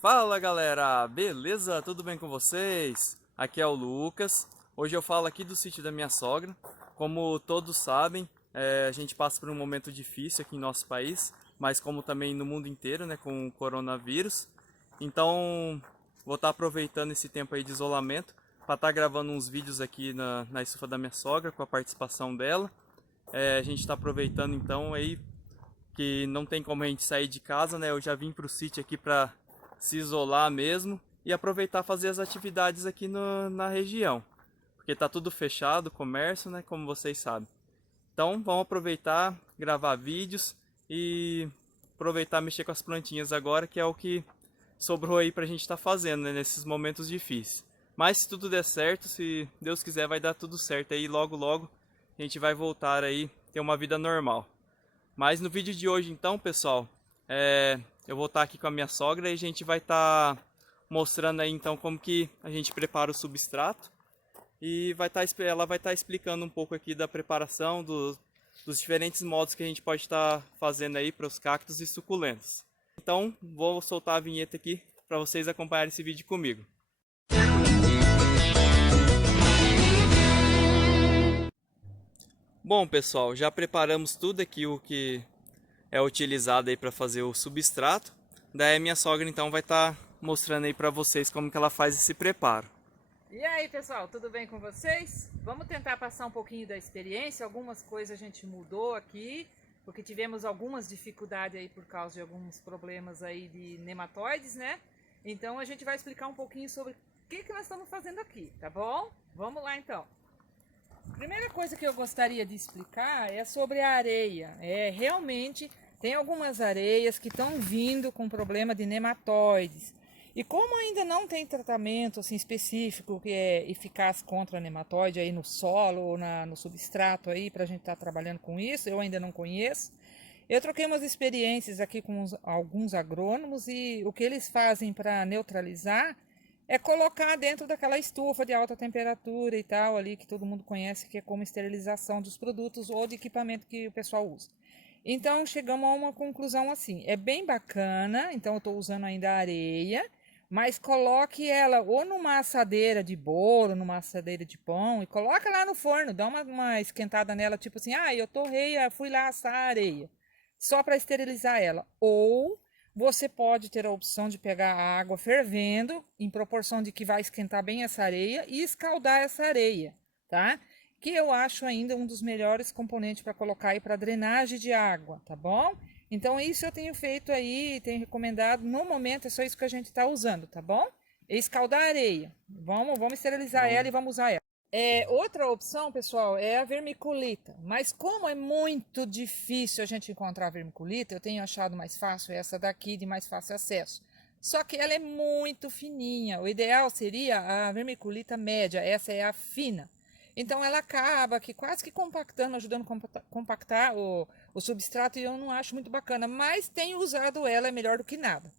Fala galera, beleza? Tudo bem com vocês? Aqui é o Lucas. Hoje eu falo aqui do sítio da minha sogra. Como todos sabem, a gente passa por um momento difícil aqui em nosso país, mas como também no mundo inteiro, né, com o coronavírus. Então, vou estar aproveitando esse tempo aí de isolamento para estar gravando uns vídeos aqui na estufa da minha sogra com a participação dela. A gente está aproveitando então aí que não tem como a gente sair de casa, né? Eu já vim para o sítio aqui para se isolar mesmo e aproveitar fazer as atividades aqui na região, porque tá tudo fechado, comércio, né? Como vocês sabem. Então vamos aproveitar, gravar vídeos e aproveitar mexer com as plantinhas agora, que é o que sobrou aí pra gente estar fazendo, né? Nesses momentos difíceis. Mas se tudo der certo, se Deus quiser, vai dar tudo certo aí logo logo a gente vai voltar aí ter uma vida normal. Mas no vídeo de hoje então, pessoal, eu vou estar aqui com a minha sogra e a gente vai estar mostrando aí então como que a gente prepara o substrato e ela vai estar explicando um pouco aqui da preparação dos diferentes modos que a gente pode estar fazendo aí para os cactos e suculentas. Então vou soltar a vinheta aqui para vocês acompanharem esse vídeo comigo. Bom pessoal, já preparamos tudo aqui o que é utilizado aí para fazer o substrato. Daí a minha sogra então vai estar mostrando aí para vocês como que ela faz esse preparo. E aí, pessoal, tudo bem com vocês? Vamos tentar passar um pouquinho da experiência. Algumas coisas a gente mudou aqui, porque tivemos algumas dificuldades aí por causa de alguns problemas aí de nematóides, né? Então a gente vai explicar um pouquinho sobre o que nós estamos fazendo aqui, tá bom? Vamos lá então. Primeira coisa que eu gostaria de explicar é sobre a areia. Realmente tem algumas areias que estão vindo com problema de nematóides. E como ainda não tem tratamento assim, específico que é eficaz contra a nematóide aí no solo ou no substrato aí para a gente estar trabalhando com isso, eu ainda não conheço. Eu troquei umas experiências aqui com alguns agrônomos e o que eles fazem para neutralizar é colocar dentro daquela estufa de alta temperatura e tal ali que todo mundo conhece, que é como esterilização dos produtos ou de equipamento que o pessoal usa. Então chegamos a uma conclusão assim, é bem bacana, então eu estou usando ainda a areia, mas coloque ela ou numa assadeira de bolo, numa assadeira de pão e coloca lá no forno, dá uma esquentada nela, tipo assim, eu torrei, fui lá assar a areia, só para esterilizar ela. Ou você pode ter a opção de pegar a água fervendo, em proporção de que vai esquentar bem essa areia e escaldar essa areia, tá? Que eu acho ainda um dos melhores componentes para colocar aí para drenagem de água, tá bom? Então isso eu tenho feito aí, tenho recomendado, no momento é só isso que a gente está usando, tá bom? Escaldar a areia, vamos esterilizar ela e vamos usar ela. Outra opção, pessoal, é a vermiculita, mas como é muito difícil a gente encontrar a vermiculita, eu tenho achado mais fácil essa daqui de mais fácil acesso. Só que ela é muito fininha, o ideal seria a vermiculita média, essa é a fina. Então ela acaba que quase que compactando, ajudando a compactar o substrato e eu não acho muito bacana, mas tenho usado ela, é melhor do que nada.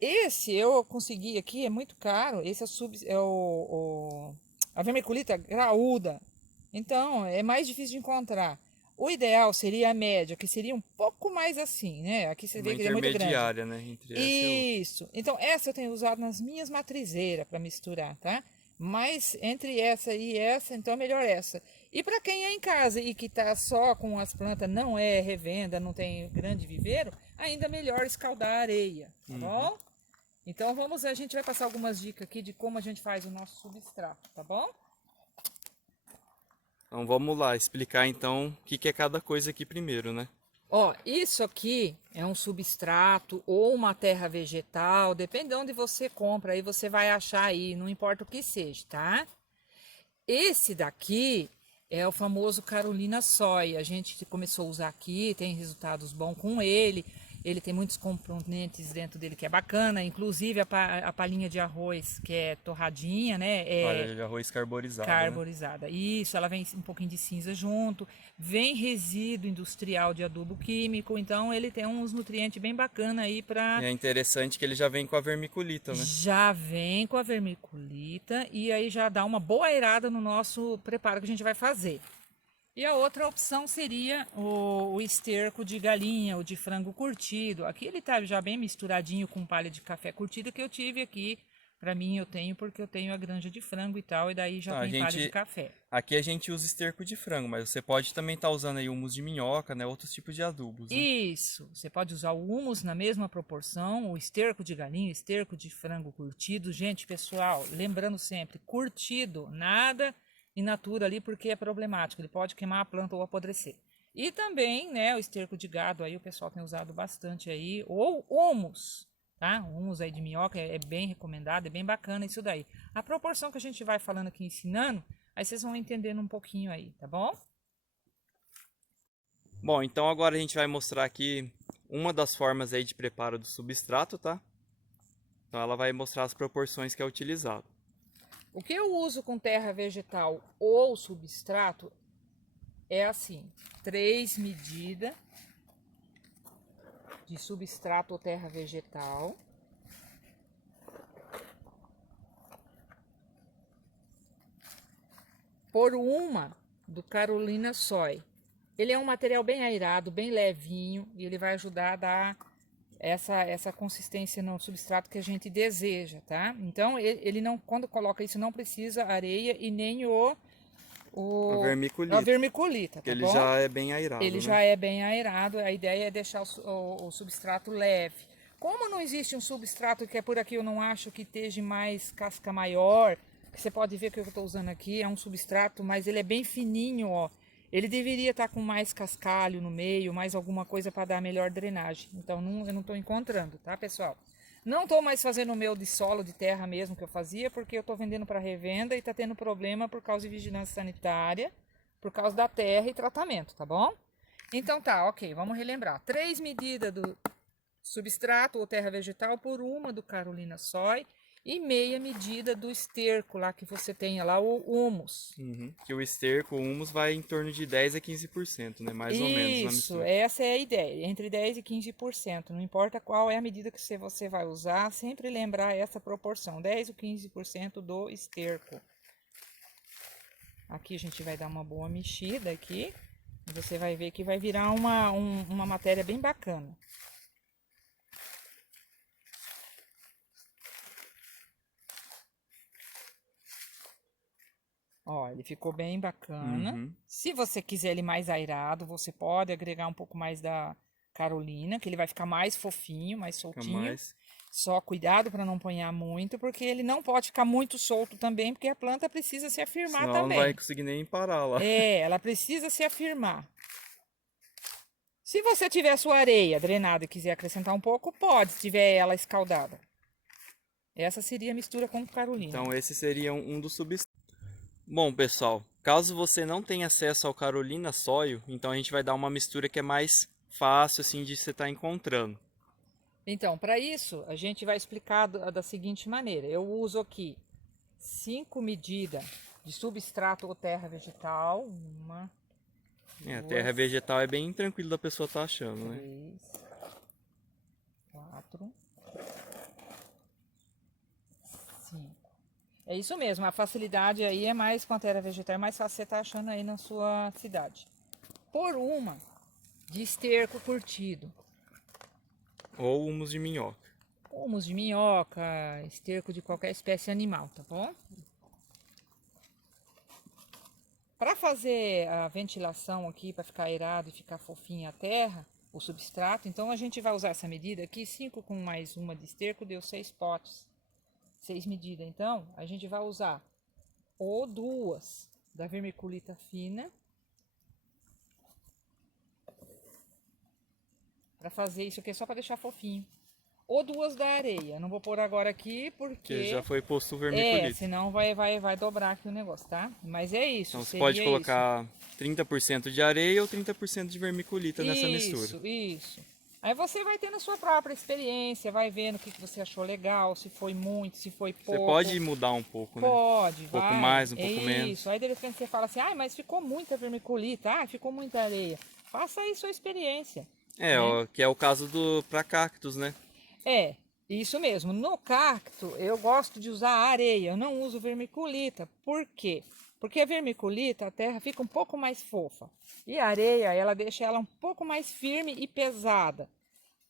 Esse eu consegui aqui, é muito caro, esse a vermiculita graúda, então é mais difícil de encontrar. O ideal seria a média, que seria um pouco mais assim, né? Aqui você Uma vê que ele é muito grande. intermediária, né, entre essa e outra. Isso. Então, essa eu tenho usado nas minhas matrizeiras para misturar, tá? Mas entre essa e essa, então é melhor essa. E para quem é em casa e que tá só com as plantas, não é revenda, não tem grande viveiro, ainda melhor escaldar a areia, tá bom? Então a gente vai passar algumas dicas aqui de como a gente faz o nosso substrato, tá bom? Então vamos lá, explicar então o que é cada coisa aqui primeiro, né? Ó, isso aqui é um substrato ou uma terra vegetal, depende de onde você compra, aí você vai achar aí, não importa o que seja, tá? Esse daqui é o famoso Carolina Soy. A gente começou a usar aqui, tem resultados bons com ele. Ele tem muitos componentes dentro dele que é bacana, inclusive a palhinha de arroz, que é torradinha, né? Palha de arroz carborizada, né? Carborizada. Isso, ela vem um pouquinho de cinza junto, vem resíduo industrial de adubo químico, então ele tem uns nutrientes bem bacana aí E para. é interessante que ele já vem com a vermiculita, né? Já vem com a vermiculita e aí já dá uma boa aerada no nosso preparo que a gente vai fazer. E a outra opção seria o esterco de galinha ou de frango curtido. Aqui ele está já bem misturadinho com palha de café curtida que eu tive aqui. Para mim eu tenho porque eu tenho a granja de frango e tal, e daí já Então, tem palha de café. aqui a gente usa esterco de frango, mas você pode também estar usando aí humus de minhoca, né? Outros tipos de adubos, né? Isso, você pode usar o humus na mesma proporção, o esterco de galinha, esterco de frango curtido. Gente, pessoal, lembrando sempre, curtido, nada in natura ali porque é problemático, ele pode queimar a planta ou apodrecer. E também, né, o esterco de gado aí o pessoal tem usado bastante aí, ou humus, tá? O humus aí de minhoca é bem recomendado, é bem bacana isso daí. A proporção que a gente vai falando aqui ensinando, aí vocês vão entendendo um pouquinho aí, tá bom? Bom, então agora a gente vai mostrar aqui uma das formas aí de preparo do substrato, tá? Então ela vai mostrar as proporções que é utilizado. O que eu uso com terra vegetal ou substrato é assim, 3 medidas de substrato ou terra vegetal. Por uma do Carolina Soy. Ele é um material bem aerado, bem levinho, e ele vai ajudar a dar essa consistência no substrato que a gente deseja, tá? Então, ele não, quando coloca isso, não precisa areia e nem A a vermiculita, vermiculita, que tá ele bom? já é bem aerado, Ele né? já é bem aerado, a ideia é deixar o substrato leve. Como não existe um substrato que é por aqui, eu não acho que esteja mais casca maior, que você pode ver que eu estou usando aqui, é um substrato, mas ele é bem fininho, ó. Ele deveria estar com mais cascalho no meio, mais alguma coisa para dar melhor drenagem. Então eu não estou encontrando, tá, pessoal? Não estou mais fazendo o meu de solo, de terra mesmo que eu fazia, porque eu estou vendendo para revenda e está tendo problema por causa de vigilância sanitária, por causa da terra e tratamento, tá bom? Então tá, ok, vamos relembrar. 3 medidas do substrato ou terra vegetal por uma do Carolina Soy e meia medida do esterco lá que você tenha lá, o humus. Uhum. Que o esterco, o humus, vai em torno de 10 a 15%, né? Mais ou menos na Isso, mistura. essa é a ideia, entre 10 e 15%. Não importa qual é a medida que você vai usar, sempre lembrar essa proporção, 10 ou 15% do esterco. Aqui a gente vai dar uma boa mexida aqui. E você vai ver que vai virar uma matéria bem bacana. Ó, ele ficou bem bacana. Uhum. Se você quiser ele mais aerado, você pode agregar um pouco mais da Carolina, que ele vai ficar mais fofinho, mais Fica soltinho. mais. Só cuidado para não apanhar muito, porque ele não pode ficar muito solto também, porque a planta precisa se afirmar Senão ela não vai também. conseguir nem parar lá. É, ela precisa se afirmar. Se você tiver a sua areia drenada e quiser acrescentar um pouco, pode, se tiver ela escaldada. Essa seria a mistura com Carolina. Então esse seria um dos substratos. Bom, pessoal, caso você não tenha acesso ao Carolina Soil, então a gente vai dar uma mistura que é mais fácil assim de você estar encontrando. Então, para isso, a gente vai explicar da seguinte maneira. Eu uso aqui 5 medidas de substrato ou terra vegetal. Uma, A duas, terra vegetal é bem tranquilo da pessoa estar achando, né? 3, 4, 5. É isso mesmo, a facilidade aí é mais com a terra vegetal, é mais fácil você estar achando aí na sua cidade. Por uma de esterco curtido. Ou humus de minhoca. Humus de minhoca, esterco de qualquer espécie animal, tá bom? Para fazer a ventilação aqui, para ficar aerado e ficar fofinha a terra, o substrato, então a gente vai usar essa medida aqui, 5 com mais uma de esterco, deu 6 potes, 6 medidas. Então, a gente vai usar ou 2 da vermiculita fina, para fazer isso aqui é só para deixar fofinho. Ou 2 da areia. Não vou pôr agora aqui porque Que já foi posto o vermiculita. senão vai dobrar aqui o negócio, tá? Mas é isso. Então você pode seria colocar 30% de areia ou 30% de vermiculita nessa mistura. Isso. Aí você vai tendo a sua própria experiência, vai vendo o que você achou legal, se foi muito, se foi pouco. Você pode mudar um pouco, né? Pode, Um pouco vai. mais, um pouco Isso. menos. Aí de repente você fala assim, mas ficou muita vermiculita, ficou muita areia. Faça aí sua experiência. É, ó, que é o caso para cactos, né? É, isso mesmo. No cacto, eu gosto de usar areia, eu não uso vermiculita. Por quê? Porque a vermiculita, a terra fica um pouco mais fofa. E a areia, ela deixa ela um pouco mais firme e pesada.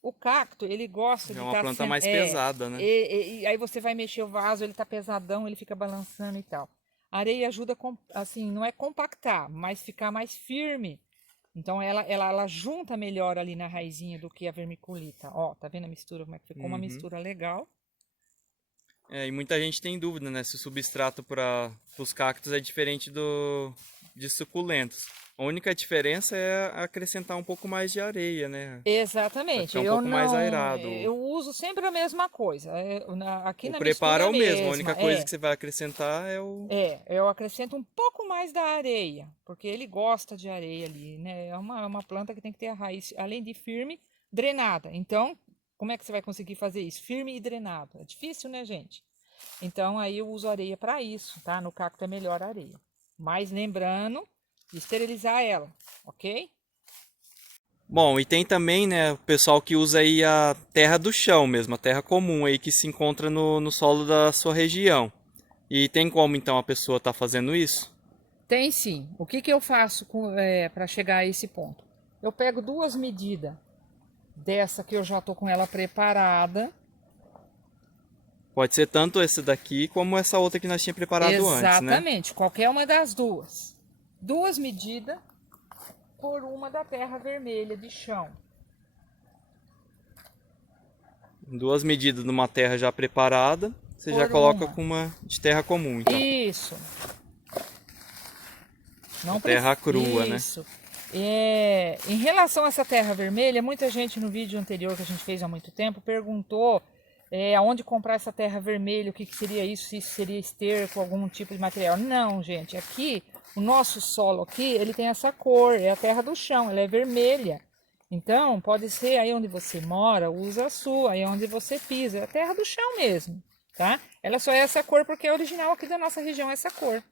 O cacto, ele gosta de É uma estar planta sendo... mais pesada, né? E aí você vai mexer o vaso, ele tá pesadão, ele fica balançando e tal. A areia ajuda, assim, não é compactar, mas ficar mais firme. Então ela junta melhor ali na raizinha do que a vermiculita. Ó, tá vendo a mistura, como é que ficou uma mistura legal? E muita gente tem dúvida, né? Se o substrato para os cactos é diferente de suculentos. A única diferença é acrescentar um pouco mais de areia, né? Vai Exatamente. ficar um pouco mais aerado. Eu uso sempre a mesma coisa. Aqui O na preparo mistura é é a o mesmo, a mesma. única coisa que você vai acrescentar é o... Eu acrescento um pouco mais da areia, porque ele gosta de areia ali, né? É uma planta que tem que ter a raiz, além de firme, drenada. Então, como é que você vai conseguir fazer isso? Firme e drenado. É difícil, né, gente? Então, aí eu uso areia para isso, tá? No cacto é melhor a areia. Mas lembrando de esterilizar ela, ok? Bom, e tem também, né, o pessoal que usa aí a terra do chão mesmo, a terra comum aí que se encontra no solo da sua região. E tem como então a pessoa tá fazendo isso? Tem sim. O que eu faço para chegar a esse ponto? Eu pego duas medidas dessa que eu já tô com ela preparada. Pode ser tanto esse daqui como essa outra que nós tínhamos preparado antes, né? Exatamente, qualquer uma das duas. Duas medidas por uma da terra vermelha de chão. Duas medidas numa terra já preparada, você já Por coloca uma. com uma de terra comum, então. Isso. Não Terra crua, né? Isso. Em relação a essa terra vermelha, muita gente no vídeo anterior que a gente fez há muito tempo perguntou aonde comprar essa terra vermelha, o que seria isso, se isso seria esterco, algum tipo de material. Não, gente, aqui, o nosso solo aqui, ele tem essa cor, é a terra do chão, ela é vermelha. Então, pode ser aí onde você mora, usa a sua, aí onde você pisa, é a terra do chão mesmo, tá? Ela só é essa cor porque é original aqui da nossa região, essa cor.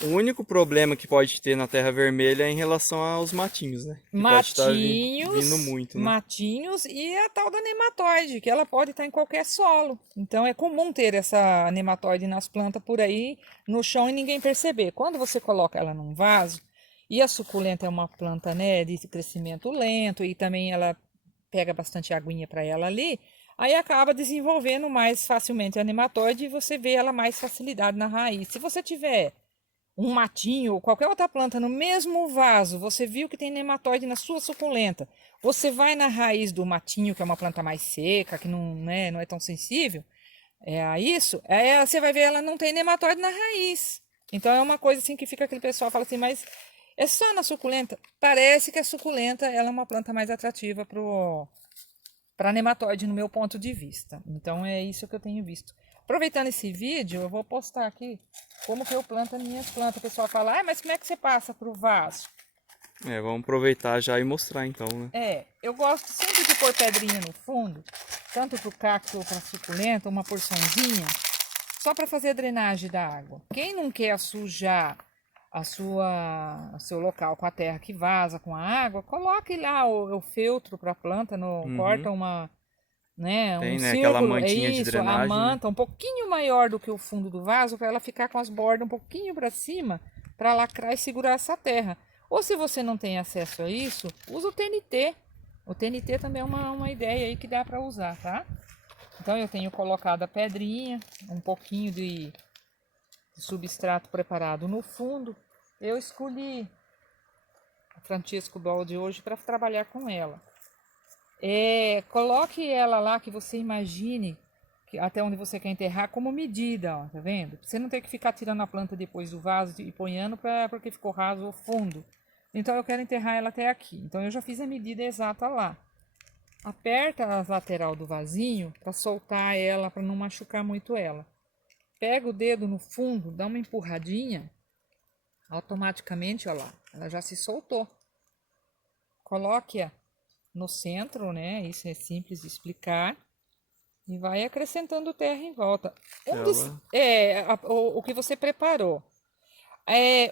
O único problema que pode ter na terra vermelha é em relação aos matinhos, né? Que pode estar vindo muito, né? Matinhos e a tal da nematóide, que ela pode estar em qualquer solo. Então é comum ter essa nematóide nas plantas por aí no chão e ninguém perceber. Quando você coloca ela num vaso, e a suculenta é uma planta, né, de crescimento lento e também ela pega bastante aguinha para ela ali, aí acaba desenvolvendo mais facilmente a nematóide e você vê ela mais facilidade na raiz. Se você tiver um matinho ou qualquer outra planta no mesmo vaso, você viu que tem nematóide na sua suculenta, você vai na raiz do matinho, que é uma planta mais seca, que não é tão sensível a isso, você vai ver ela não tem nematóide na raiz. Então é uma coisa assim que fica aquele pessoal fala assim, mas é só na suculenta? Parece que a suculenta ela é uma planta mais atrativa para nematóide no meu ponto de vista. Então é isso que eu tenho visto. Aproveitando esse vídeo, eu vou postar aqui como que eu planto as minhas plantas. O pessoal fala, mas como é que você passa para o vaso? Vamos aproveitar já e mostrar então, né? Eu gosto sempre de pôr pedrinha no fundo, tanto para o cacto ou para a suculenta, uma porçãozinha, só para fazer a drenagem da água. Quem não quer sujar o seu local com a terra que vaza com a água, coloque lá o feltro para a planta, corta um Tem, né? Aquela círculo, é mantinha de isso, a drenagem, né? manta um pouquinho maior do que o fundo do vaso, para ela ficar com as bordas um pouquinho para cima, para lacrar e segurar essa terra. Ou se você não tem acesso a isso, usa o TNT. O TNT também é uma ideia aí que dá para usar, tá? Então eu tenho colocado a pedrinha, um pouquinho de substrato preparado no fundo. Eu escolhi a Francesco Baldi hoje para trabalhar com ela. Coloque ela lá que você imagine até onde você quer enterrar como medida, ó, tá vendo? Você não tem que ficar tirando a planta depois do vaso e ponhando porque ficou raso o fundo. Então eu quero enterrar ela até aqui. Então eu já fiz a medida exata lá. Aperta a lateral do vasinho para soltar ela, para não machucar muito ela. Pega o dedo no fundo, dá uma empurradinha, automaticamente, ó lá, ela já se soltou. Coloque-a no centro, né? Isso é simples de explicar. E vai acrescentando terra em volta. O que você preparou.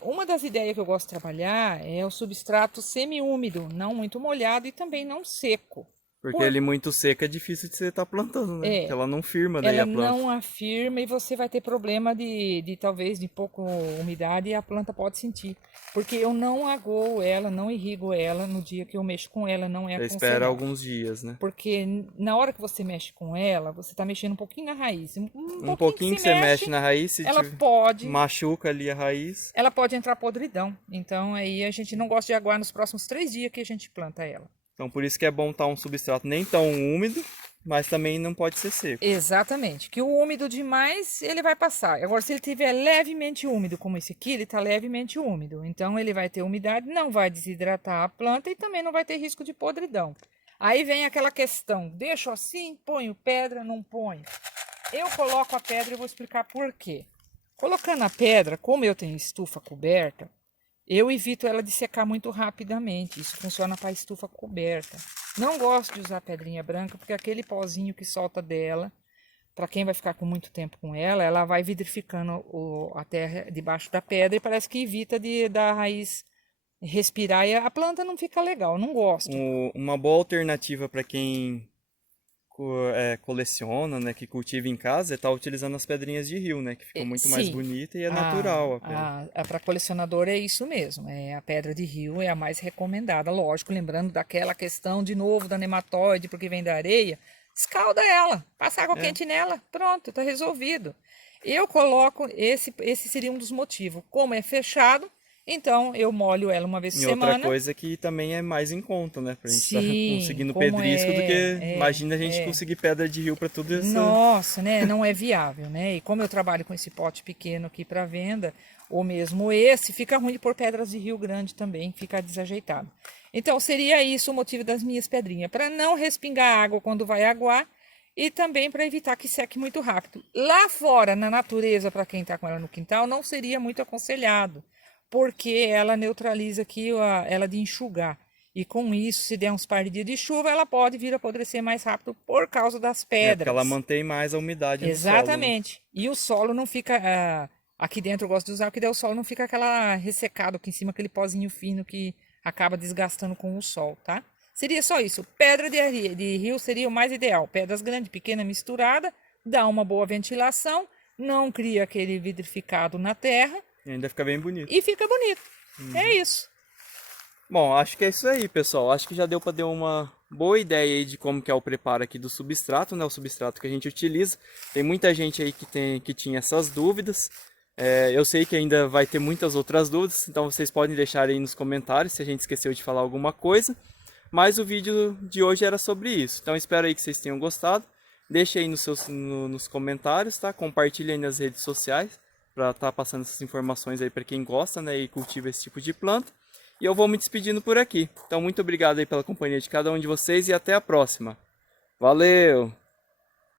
Uma das ideias que eu gosto de trabalhar é o substrato semi-úmido, não muito molhado e também não seco. Porque ele muito seco é difícil de você estar plantando, né? É. Porque ela não firma daí Ela a planta. não afirma e você vai ter problema de talvez de pouca umidade e a planta pode sentir. Porque eu não agoo ela, não irrigo ela no dia que eu mexo com ela, não é Você espera aconselhável. alguns dias, né? Porque na hora que você mexe com ela, você está mexendo um pouquinho na raiz. Um pouquinho que você mexe na raiz, se ela pode, machuca ali a raiz. ela pode entrar podridão. Então aí a gente não gosta de aguar nos próximos 3 dias que a gente planta ela. Então por isso que é bom estar um substrato nem tão úmido, mas também não pode ser seco. Exatamente, que o úmido demais ele vai passar. Agora, se ele tiver levemente úmido, como esse aqui, ele está levemente úmido. Então ele vai ter umidade, não vai desidratar a planta e também não vai ter risco de podridão. Aí vem aquela questão, deixo assim, ponho pedra, não ponho. Eu coloco a pedra e vou explicar por quê. Colocando a pedra, como eu tenho estufa coberta, eu evito ela de secar muito rapidamente. Isso funciona para estufa coberta. Não gosto de usar pedrinha branca, porque aquele pozinho que solta dela, para quem vai ficar com muito tempo com ela, ela vai vidrificando a terra debaixo da pedra e parece que evita da raiz respirar e a planta não fica legal. Não gosto. Uma boa alternativa para quem coleciona, né, que cultiva em casa, é estar utilizando as pedrinhas de rio, né, que ficam muito mais bonita e é natural a pedra. Para colecionador é isso mesmo, a pedra de rio é a mais recomendada, lógico, lembrando daquela questão de novo da nematóide, porque vem da areia, escalda ela, passa água quente nela, pronto, tá resolvido. Eu coloco, esse seria um dos motivos, como é fechado, então eu molho ela uma vez por semana. E outra coisa que também é mais em conta, né? Pra gente estar conseguindo pedrisco do que imagina a gente conseguir pedra de rio para tudo isso. Nossa, né? Não é viável, né? E como eu trabalho com esse pote pequeno aqui para venda, ou mesmo esse, fica ruim de pôr pedras de rio grande também, fica desajeitado. Então seria isso o motivo das minhas pedrinhas, para não respingar água quando vai aguar e também para evitar que seque muito rápido. Lá fora, na natureza, para quem está com ela no quintal, não seria muito aconselhado, porque ela neutraliza aqui ela de enxugar. E com isso, se der uns par de dias de chuva, ela pode vir a apodrecer mais rápido por causa das pedras. Porque ela mantém mais a umidade no solo. Exatamente. E o solo não fica... aqui dentro eu gosto de usar, porque daí o solo não fica aquela ressecado aqui em cima, aquele pozinho fino que acaba desgastando com o sol, tá? Seria só isso. Pedra de rio seria o mais ideal. Pedras grandes, pequenas, misturada, dá uma boa ventilação, não cria aquele vidrificado na terra. E ainda fica bem bonito. E fica bonito. É isso. Bom, acho que é isso aí, pessoal. Acho que já deu para ter uma boa ideia aí de como que é o preparo aqui do substrato, né? O substrato que a gente utiliza. Tem muita gente aí que tinha essas dúvidas. Eu sei que ainda vai ter muitas outras dúvidas, então vocês podem deixar aí nos comentários se a gente esqueceu de falar alguma coisa. Mas o vídeo de hoje era sobre isso. Então espero aí que vocês tenham gostado. Deixe aí nos comentários, tá? Compartilhe aí nas redes sociais para estar passando essas informações aí para quem gosta, né, e cultiva esse tipo de planta. E eu vou me despedindo por aqui. Então muito obrigado aí pela companhia de cada um de vocês e até a próxima. Valeu!